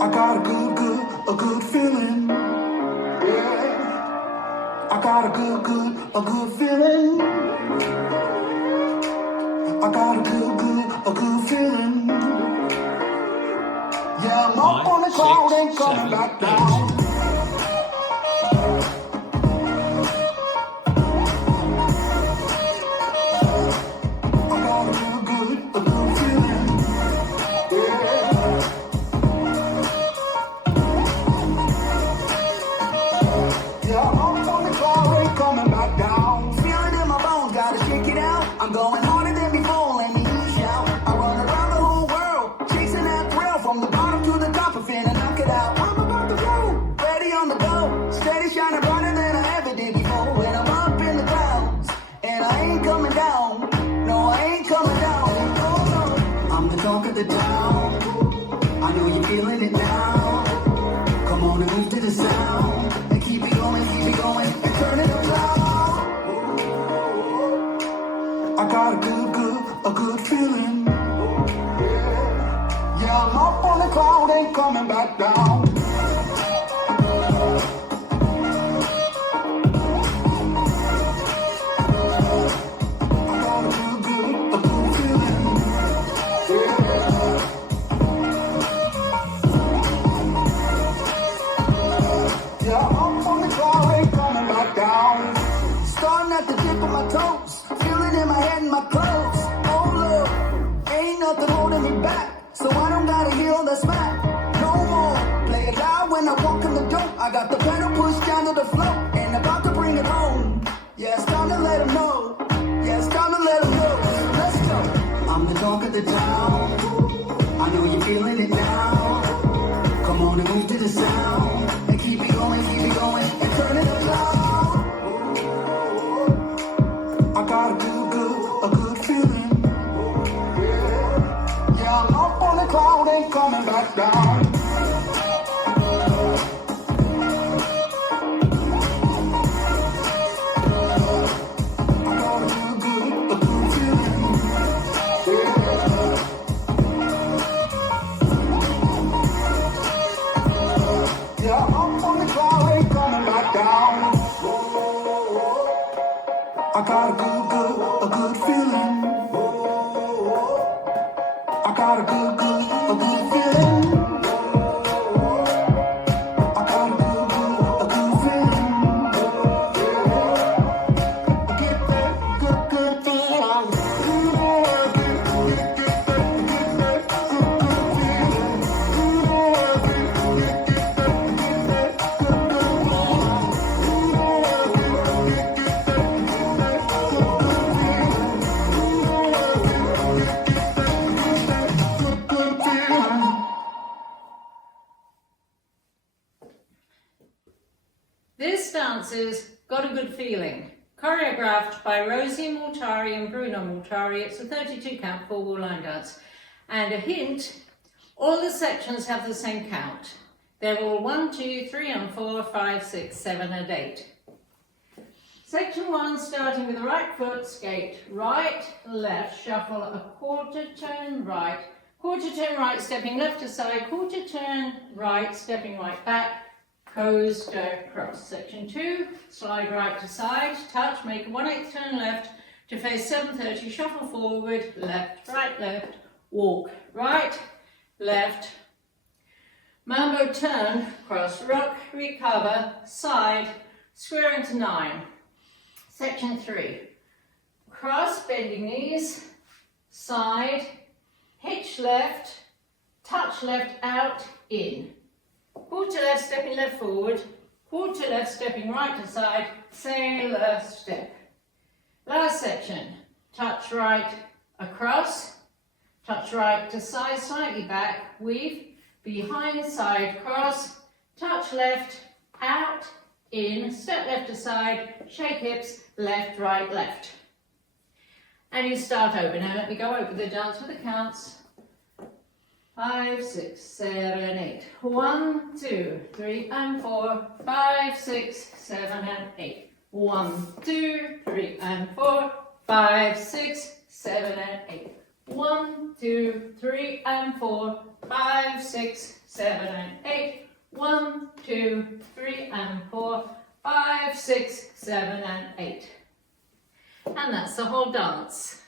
I got a good feeling. Yeah. I got a good feeling. I got a good feeling. Yeah, I'm up on the cloud, ain't coming back down. I'm going harder than before, let me shout. I run around the whole world, chasing that thrill. From the bottom to the top, I'm finna knock it out. I'm about to go, ready on the go. Steady shining brighter than I ever did before. When I'm up in the clouds, and I ain't coming down. No, I ain't coming down. Oh, no. I'm the talk of the town. I know you're feeling it now. Come on and move to the sound. And keep it going, and turn it around. I got a good feeling. Yeah, I'm up on the cloud, ain't coming back down. I got a good feeling. Yeah, I'm up on the cloud, ain't coming back down. Starting at the tip of my toes. In my head and my clothes. Oh Lord, ain't nothing holding me back. So I don't gotta hear all the smack. No more, play it loud when I walk in the door. I got the pedal pushed down to the floor. And about to bring it home. Yeah, it's time to let them know. Yeah, it's time to let them know. Let's go. I'm the talk of the town. I know you're feeling it now. Come on and move to the sound. And keep it going, and turn it around. I got a good feeling. Yeah, I'm up on the cloud, ain't coming back down. I got a good feeling. Yeah, I'm up on the cloud, ain't coming back down. I got a good feeling. I got a good feeling. I got a good feeling. I get that good feeling. This dance is Got a Good Feeling, choreographed by Rosie Mortari and Bruno Mortari. It's a 32 count four-wall line dance. And a hint, all the sections have the same count. They're all 1, 2, 3 and 4, 5, 6, 7 and 8. Section 1, starting with the right foot, skate right, left, shuffle a quarter turn right, stepping left to side, quarter turn right, stepping right back, coaster cross. Section 2, slide right to side, touch, make a 1/8 turn left to face 7:30, shuffle forward, left, walk, right, left, mambo turn, cross, rock, recover, side, square into 9. Section 3, cross, bending knees, side, hitch left, touch left out, in. Quarter left, stepping left forward, quarter left, stepping right to side, sailor step. Last section, touch right across, touch right to side, slightly back, weave, behind, side, cross, touch left, out, in, step left to side, shake hips, left, right, left. And you start over. Now let me go over the dance with the counts. 5, 6, 7, 8. 1, 2, 3 and 4, 5, 6, 7 and 8. 1, 2, 3 and 4, 5, 6, 7 and 8. 1, 2, 3 and 4, 5, 6, 7 and 8. 1, 2, 3 and 4, 5, 6, 7 and 8. And that's the whole dance.